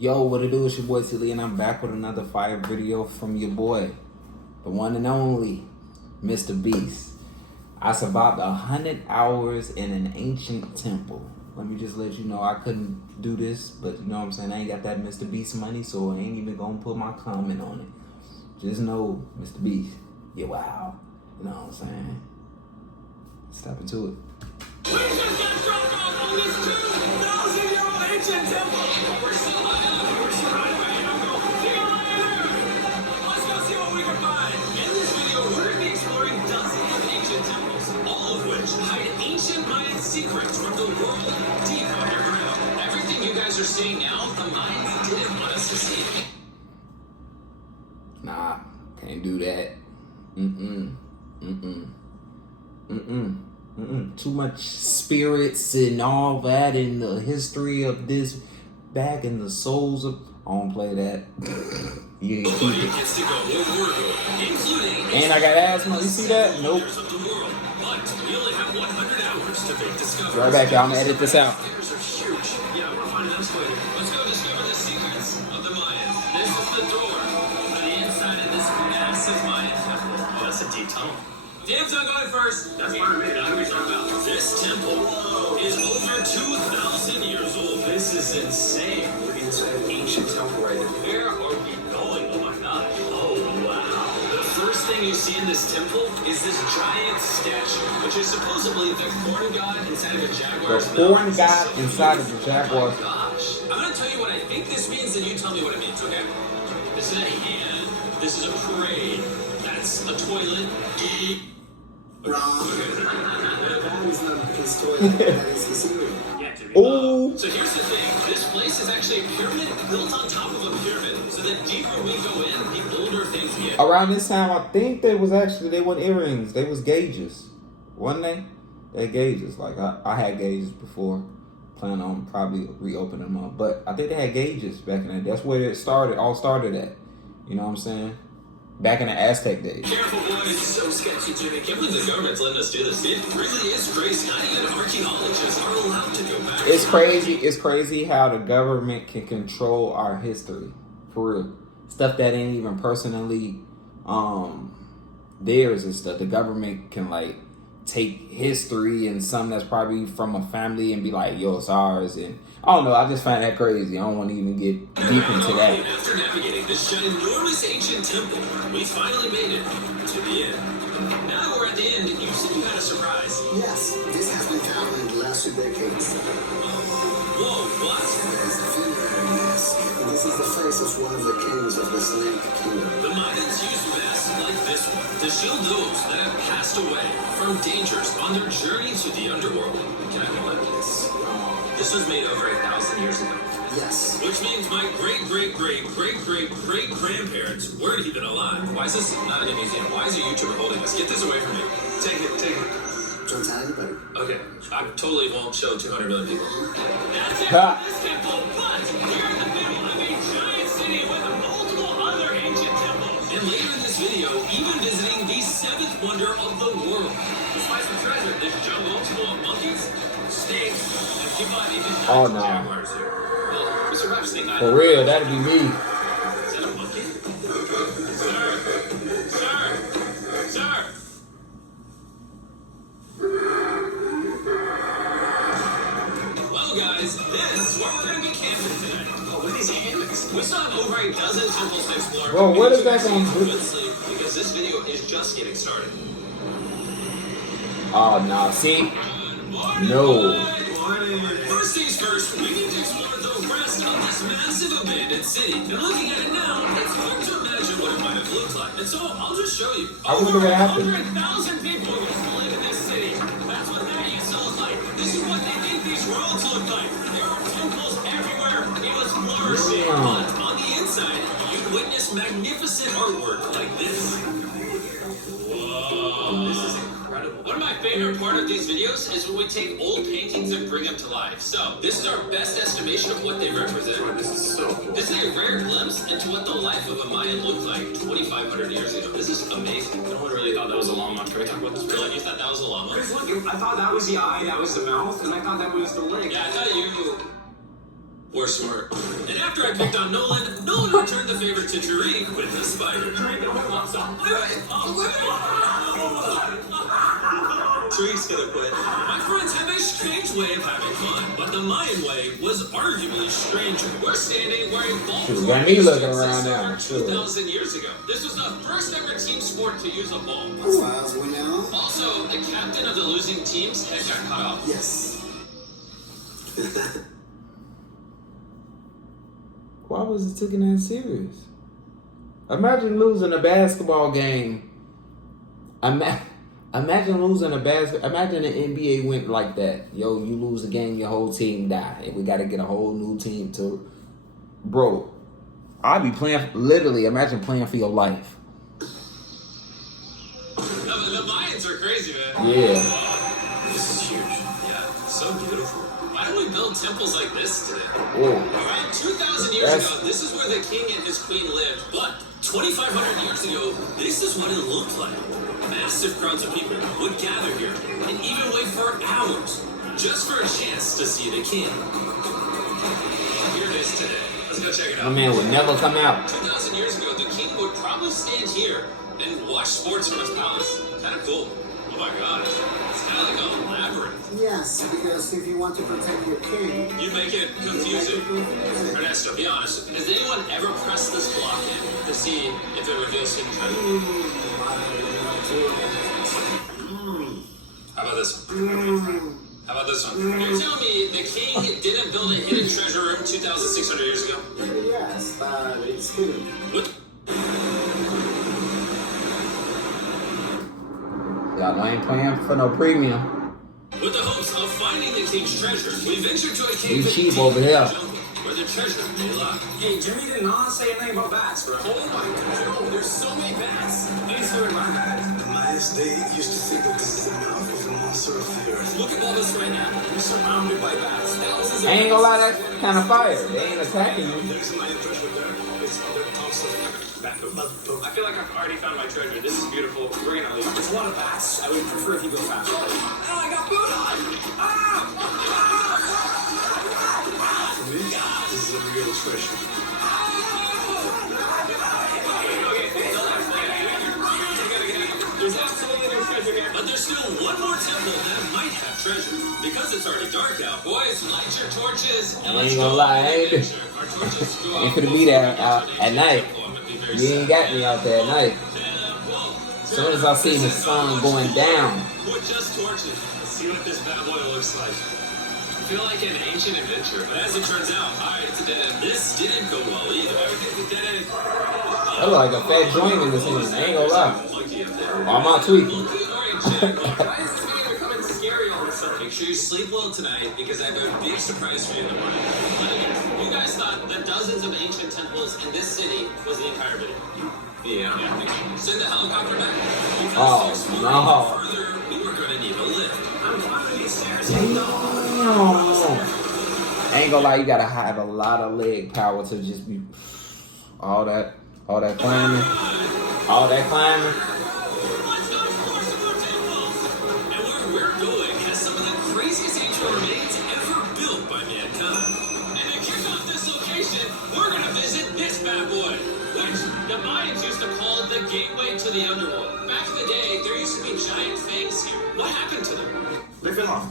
Yo, what it do? It's your boy IamTeeLee, and I'm back with another fire video from your boy, the one and only Mr. Beast. I survived 100 hours in an ancient temple. Let me just let you know I couldn't do this, but you know what I'm saying? I ain't got that Mr. Beast money, so I ain't even gonna put my comment on it. Just know, Mr. Beast, you're wow. You know what I'm saying? Step into it. We just got dropped off on this 2,000-year-old ancient temple. We're still high up. We're still right away. See you later. Let's go see what we can find. In this video, we're going to be exploring dozens of ancient temples, all of which hide ancient Mayan secrets from the world deep underground. Everything you guys are seeing now, the Mayans didn't want us to see. Nah, can't do that. Too much spirits and all that, and the history of this back in the souls of. I don't play that. You keep it. And I got asthma. You see that? Nope. Right back, y'all. I'm gonna edit this out. Yeah, we're finding those later. Let's go discover the secrets of the Mayans. This is the door to the inside of this massive Mayan temple. Oh, that's a deep tunnel. Dan's not going first. That's fine, man. I know what you're talking about. This temple is over 2,000 years old. This is insane. We're inside an ancient temple right now. Where are we going? Oh my gosh. Oh wow. The first thing you see in this temple is this giant statue, which is supposedly the corn god inside of a jaguar's mouth. The corn god inside of the jaguar. Oh my gosh. I'm gonna tell you what I think this means, and you tell me what it means, okay? This is a hand. This is a parade. That's a toilet. Wrong. That is not his toilet. That is his ceiling. Oh. So here's the thing. This place is actually a pyramid built on top of a pyramid. So the deeper we go in, the older things get. Around this time, I think they weren't earrings. They was gauges. Wasn't they? They gauges. Like, I had gauges before. Plan on probably reopening them up. But I think they had gauges back in the day. That's where it all started at. You know what I'm saying? Back in the Aztec days. Careful, boys. It's so sketchy, Jimmy. I can't believe the government's letting us do this. It really is crazy. Not even archaeologists are allowed to go back. It's crazy. It's crazy how the government can control our history. For real. Stuff that ain't even personally theirs and stuff. The government can, like, take history and something that's probably from a family and be like, yo, it's ours. And I don't know, I just find that crazy. I don't want to even get deep into that. After navigating this ginormous ancient temple, we finally made it to the end. Now we're at the end. You said you had a surprise. Yes, this has been found in the last 2 decades. Whoa, what? There's a finger in this. This is the face of one of the kings of the Snake Kingdom. The Mayans used masks like this one to shield those that have passed away from dangers on their journey to the underworld. Can I hold this? This was made over 1,000 years ago. Yes. Which means my great-great-great-great-great-grandparents weren't even alive. Why is this not in a museum? Why is a YouTuber holding this? Get this away from me. Take it. Don't tell anybody. Okay, I totally won't show 200 million people. That's it Ha. for this temple, but we're in the middle of a giant city with multiple other ancient temples. And later in this video, even visiting the 7th wonder of the world. Despite some treasure, this jungle full of monkeys, snakes, and people have even Oh, no. jaguars here. Well, we survived Snake Island. For real, that'd be me. Is that a monkey? Sir! Well, guys, this is where we're going to be camping today. Oh, what are these hammocks? We still have over a dozen temples to explore. Bro, what is that going to do? Good sleep, because this video is just getting started. Oh, nah, see? Morning, No. morning. First things first, we need to explore the rest of this massive abandoned city. And looking at it now, it's hard to imagine what it might have looked like. And so I'll just show you. I wonder what happened. 100,000 people used to live in this city. That's what that used to look like. This is what they think these roads look like. There are temples everywhere. It was flourishing. But on the inside, you'd witness magnificent artwork like this. Whoa, this is incredible. One of my favorite part of these videos is when we take old paintings and bring them to life. So this is our best estimation of what they represent. This is so cool. This is a rare glimpse into what the life of a Mayan looked like 2,500 years ago. This is amazing. No one really thought that was a llama. Can we talk about this? Really? You thought that was a llama? Because look, I thought that was the eye, that was the mouth, and I thought that was the leg. Yeah, I thought you or smart. And after I picked on Nolan, Nolan returned the favor to Tariq with the spider. Tariq's gonna quit. My friends have a strange way of having fun, but the Mayan way was arguably stranger. We're standing where a ball got me looking around now. 2,000 years ago. This was the first ever team sport to use a ball. Files we know. Also, the captain of the losing team's head got cut off. Yes. Why was it taken that serious? Imagine losing a basketball game. Imagine losing a Imagine the NBA went like that. Yo, you lose a game, your whole team die, and we got to get a whole new team to. Bro, I'd be playing. Literally, imagine playing for your life. The Mayans are crazy, man. Yeah. This is huge. Yeah, so beautiful. Why don't we build temples like this today? Whoa. Around 2,000 years ago, this is where the king and his queen lived. But 2,500 years ago, this is what it looked like. Massive crowds of people would gather here and even wait for hours just for a chance to see the king. Here it is today. Let's go check it out. My man would never come out. 2,000 years ago, the king would probably stand here and watch sports from his palace. Kind of cool. Oh my god. It's kind of like a labyrinth. Yes, because if you want to protect your king, You make it confusing. Ernesto, be honest. Has anyone ever pressed this block in to see if it reveals hidden treasure? How about this one? How about this one? You're telling me the king didn't build a hidden treasure room 2,600 years ago? maybe yes, but it's hidden. What? Y'all ain't playing for no premium. With the hopes of finding the king's treasure, we ventured to a cave You in cheap deep over in the here. jungle, where the treasure may lie. Hey, Jimmy did not say anything about bats, bro. Oh my god, there's so many bats. Please hear my bats. Mayans, they used to think that this is the mouth of the monster of the earth. Look at all this right now. We're surrounded by bats. Thousands I ain't gonna lie, that's kind of fire. They ain't attacking you. There's Mayan treasure there. It's under tons of back of mud. I feel like I've already found my treasure. This is beautiful. We're gonna leave. There's a lot of bats. I would prefer if you go fast. Oh, I got food on! For me, this is a real treasure. There's absolutely no treasure here. But there's still one more temple that might have treasure. Because it's already dark out. Boys, light your torches. And I ain't gonna lie, I ain't finna be there at night. You ain't got me out there at night. As soon as I see the sun going down. With just torches. Let's see what this bad boy looks like. I feel like an ancient adventure, but as it turns out, alright, it's a dead end. This didn't go well either. Everything's a dead end. I look like a fat joint in this thing. I ain't gonna lie. Monkey up there. I'm not tweaking. Why is this video becoming scary all of a sudden? Make sure you sleep well tonight because I have a big surprise for you in the morning. But again, you guys thought the dozens of ancient temples in this city was the entire video. Yeah. Send the helicopter back. Because Oh, to explore no. even further, we were going to need a lift. I'm climbing these stairs. I ain't gonna lie, you gotta have a lot of leg power to just be all that climbing. All that climbing. Let's go explore some more temples. And where we're going has some of the craziest ancient remains ever built by mankind. And to kick off this location, we're going to visit this bad boy, which the Mayans used to call the gateway to the underworld. Back in the day, there used to be giant fangs here. What happened to them? They fell off.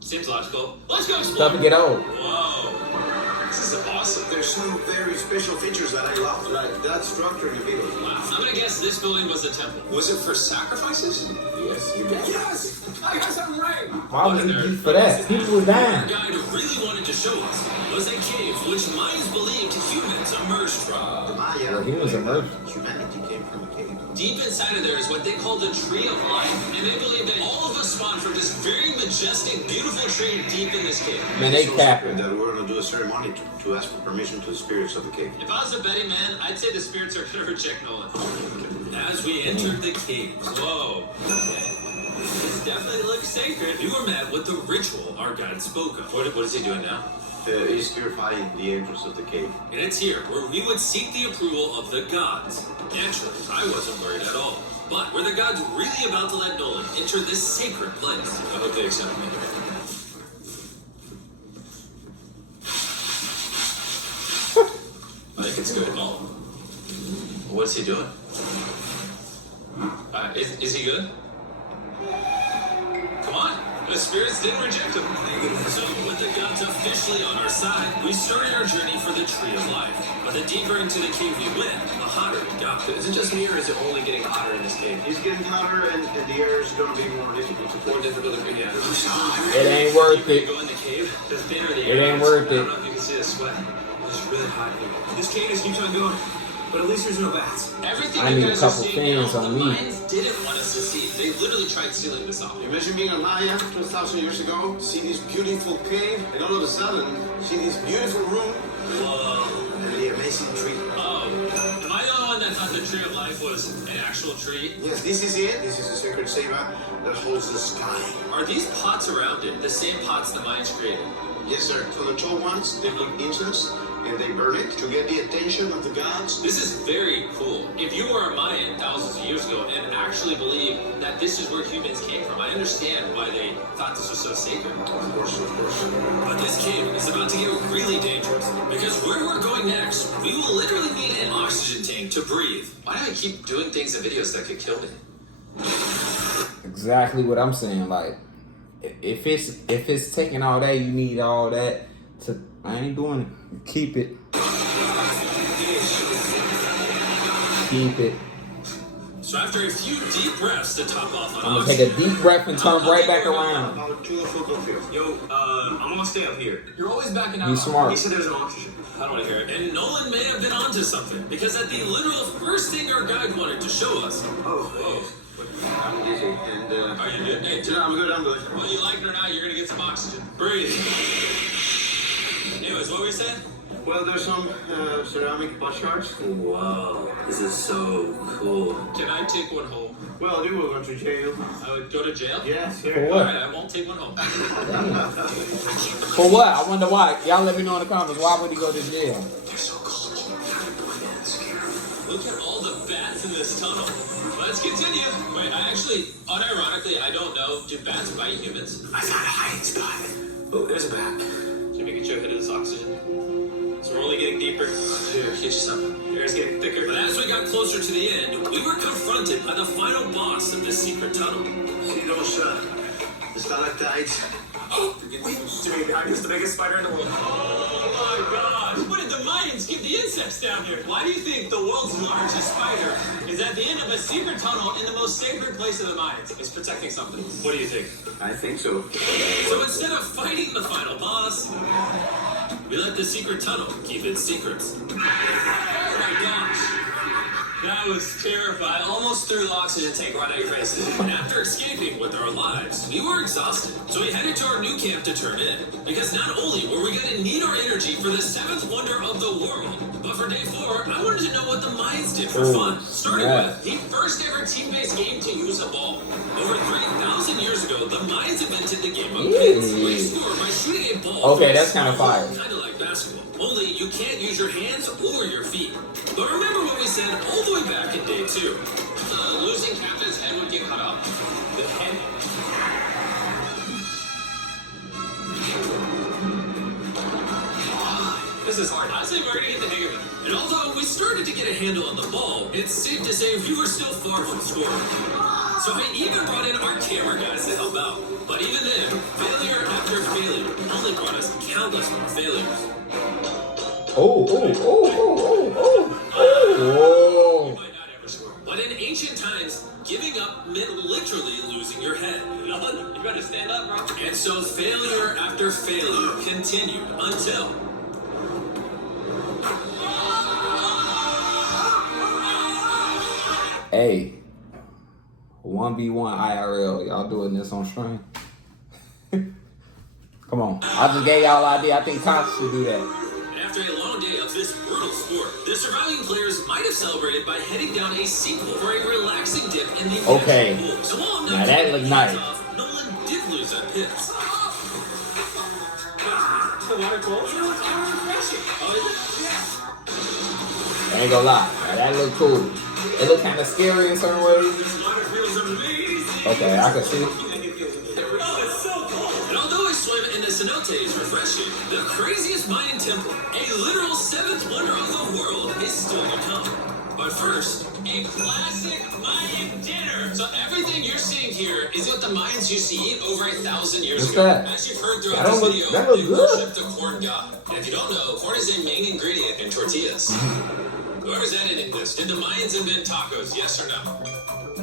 Seems logical. Let's go explore. Stuff to get old. Whoa. This is awesome. There's some very special features that I love, like that structure in the middle. Wow. I'm going to guess this building was a temple. Was it for sacrifices? Yes, you can. Yes! I got something right! Why would he do for that? People were Our dying. guide really wanted to show us was a cave which Mayans believed humans emerged from. Well, he was emerging. Humanity came from a cave. Deep inside of there is what they call the tree of life, and they believe that all of us spawned from this very majestic, beautiful tree deep in this cave. Man, they capping. That we're gonna do a ceremony to ask for permission to the spirits of the cave. If I was a betting man, I'd say the spirits are gonna reject Nolan. As we entered the cave, whoa. Okay. This definitely looks sacred. You were met with the ritual our guide spoke of. What is he doing now? He's purifying the entrance of the cave. And it's here where we would seek the approval of the gods. Naturally, I wasn't worried at all. But were the gods really about to let Nolan enter this sacred place? I hope they accept me. It's good. Oh. What's he doing? Is he good? Come on. The spirits didn't reject him. So, with the gods officially on our side, we started our journey for the Tree of Life. But the deeper into the cave we went, the hotter it got. Is it just me, or is it only getting hotter in this cave? It's getting hotter and the air is going to be more difficult to More difficult to breathe. It ain't worth The deeper you it. go in the cave, the thinner the It air ain't is. worth I don't it. know if you can see the sweat. It's really hot here. This cave just keeps on going, but at least there's no bats. Everything I you need a guys are couple seeing now, fans on the me. Mayans didn't want us to see. They literally tried sealing this off. Imagine being a Maya 2,000 years ago, see this beautiful cave, and all of a sudden, see this beautiful room Whoa. and the amazing tree. Oh. Am I the only one that thought the Tree of Life was an actual tree? Yes, this is it. This is the sacred seva that holds the sky. Are these pots around it the same pots the Mayans created? Yes, sir. For the tall ones, they put incense and they burn it to get the attention of the gods. This is very cool. If you were a Mayan thousands of years ago and actually believe that this is where humans came from, I understand why they thought this was so sacred. Of course, of course. But this cave is about to get really dangerous because where we're going next, we will literally need an oxygen tank to breathe. Why do I keep doing things in videos that could kill me? Exactly what I'm saying. Like, if it's taking all that, you need all that to. I ain't doing it. Keep it. Keep it. So after a few deep breaths to top off on I'm gonna take a oxygen, deep breath and turn right back around. About 2 football field. Yo, I'm gonna stay up here. you're always backing out. Be smart. He said there's an oxygen. I don't want to hear it. And Nolan may have been onto something because at the literal first thing our guide wanted to show us. Oh, I'm dizzy. And, Are you good? Hey, no, I'm good, I'm good. whether you like it or not, you're gonna get some oxygen. Breathe. Anyways, what were you saying? Well, there's some ceramic pot shards. Whoa, this is so cool. Can I take one home? Well, you will go to jail. I would go to jail? Yes, For sir. what? Alright, I won't take one home. For what? I wonder why. Y'all let me know in the comments. Why would he go to jail? They're so cold. Look at all the bats in this tunnel. Let's continue. Wait, unironically, I don't know. Do bats bite humans? I found a hiding spot. Oh, there's a bat. Should we get you a hit of this oxygen? So we're only getting deeper. Here, get you some. Here, it's getting thicker. But as we got closer to the end, we were confronted by the final boss of this secret tunnel. See those stalactites? Jimmy, behind us, the biggest spider in the world. Oh my gosh! What did the Mayans give the insects down here? Why do you think the world's largest spider is at the end of a secret tunnel in the most sacred place of the Mayans? It's protecting something. What do you think? I think so. So instead of fighting the final boss, we let the secret tunnel keep its secrets. Oh my gosh! That was terrifying. I almost threw the oxygen tank right at your face. And after escaping with our lives, we were exhausted. So we headed to our new camp to turn in. Because not only were we going to need our energy for the seventh wonder of the world, but for day 4, I wanted to know what the Mayans did for fun. Starting with the first ever team-based game to use a ball. Over 3,000 years ago, the Mayans invented the game of pins, where you score by shooting a ball. Okay, that's kind of fire. Kind of like basketball. Only you can't use your hands or your feet. But remember what we said all the way back in day 2. The losing captain's head would get cut off. The head. This is hard. I say we're gonna get the hang of it. And although we started to get a handle on the ball, it's safe to say we were still far from scoring. So I even brought in our camera guys to help out. But even then, failure after failure only brought us countless more failures. You might not ever score. But in ancient times, giving up meant literally losing your head. You better stand up, bro. And so failure after failure continued until... Hey, 1v1 IRL. Y'all doing this on stream? Come on. I just gave y'all an idea. I think cops should do that. And after a long day of this brutal sport, the surviving players might have celebrated by heading down a sequel for a relaxing dip in the Okay. natural pool. So while I'm Now not that taking looked the nice. hands off, Nolan did lose at pits. The water cold? Oh, is it? I ain't gonna lie. Now that looked cool. It looked kind of scary in certain ways. This water feels amazing. Okay, I can see. Oh, it's so cold. And although a swim in the cenote is refreshing, the craziest Mayan temple, a literal seventh wonder of the world, still to come. But first, a classic Mayan dinner. So everything you're seeing here is what the Mayans used to eat over 1,000 years What's ago. that? As you've heard throughout That this look- video, that look they good. worship the corn god. And if you don't know, corn is a main ingredient in tortillas. Whoever's editing this, did the Mayans invent tacos? Yes or no?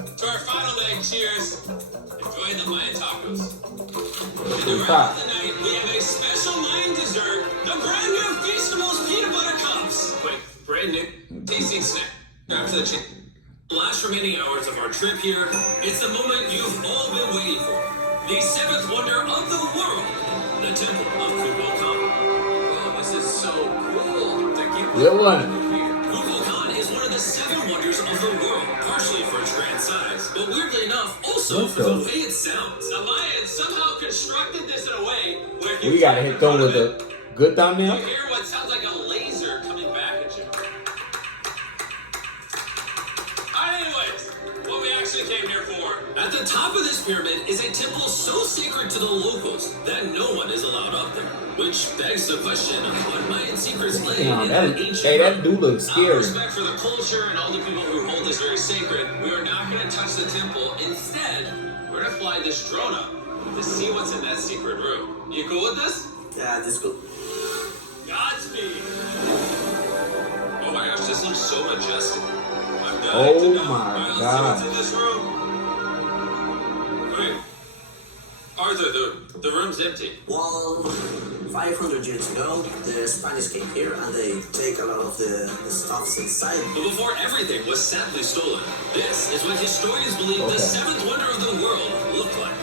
To our final night, cheers. Enjoy the Mayan tacos. And to round out the night, we have a special Mayan dessert, the brand new Feastables peanut butter cups. Wait, brand new tasting snack. After the last remaining hours of our trip here, it's the moment you've all been waiting for. The seventh wonder of the world, the Temple of Kukulkan. Oh, this is so cool. Good one. Kukulkan is one of the 7 wonders of the world, partially for its grand size, but weirdly enough, also for the way it sounds. The Mayans somehow constructed this in a way where We gotta hit them with a good thumbnail. you hear what sounds like a laser coming back at you. Alright, anyways, what we actually came here for. At the top of this pyramid is a temple so sacred to the locals that no one is allowed up there. Which begs the question of what Mayan secrets lay Damn, in that- that ancient hey, that room. do look Out scary. of respect for the culture and all the people who hold this very sacred, we are not going to touch the temple. Instead, we're going to fly this drone up to see what's in that secret room. You cool with this? Yeah, this is cool. Godspeed. Oh my gosh, this looks so majestic. I'm dying Oh to know. my All right, let's see what's in this room. Wait. Arthur, the room's empty. Well, 500 years ago, the Spanish came here and they take a lot of the stuffs inside. But before everything was sadly stolen, this is what historians believe the 7th wonder of the world looked like.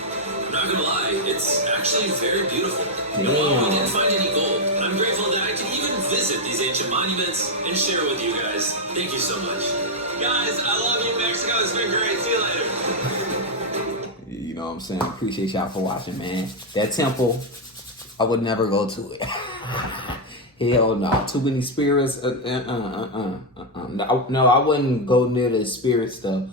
I'm not gonna lie, it's actually very beautiful. And while we didn't find any gold, I'm grateful that I can even visit these ancient monuments and share with you guys. Thank you so much. Guys, I love you, Mexico. It's been great. See you later. You know what I'm saying? Appreciate y'all for watching, man. That temple, I would never go to it. Hell no. Too many spirits. No, I wouldn't go near the spirit stuff.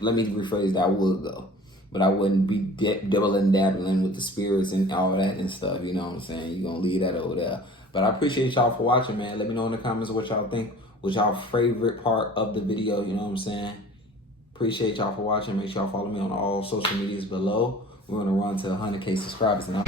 Let me rephrase that. I would go. But I wouldn't be dibbling dabbling with the spirits and all that and stuff. You know what I'm saying? You're going to leave that over there. But I appreciate y'all for watching, man. Let me know in the comments what y'all think. What's y'all favorite part of the video? You know what I'm saying? Appreciate y'all for watching. Make sure y'all follow me on all social medias below. We're going to run to 100K subscribers. And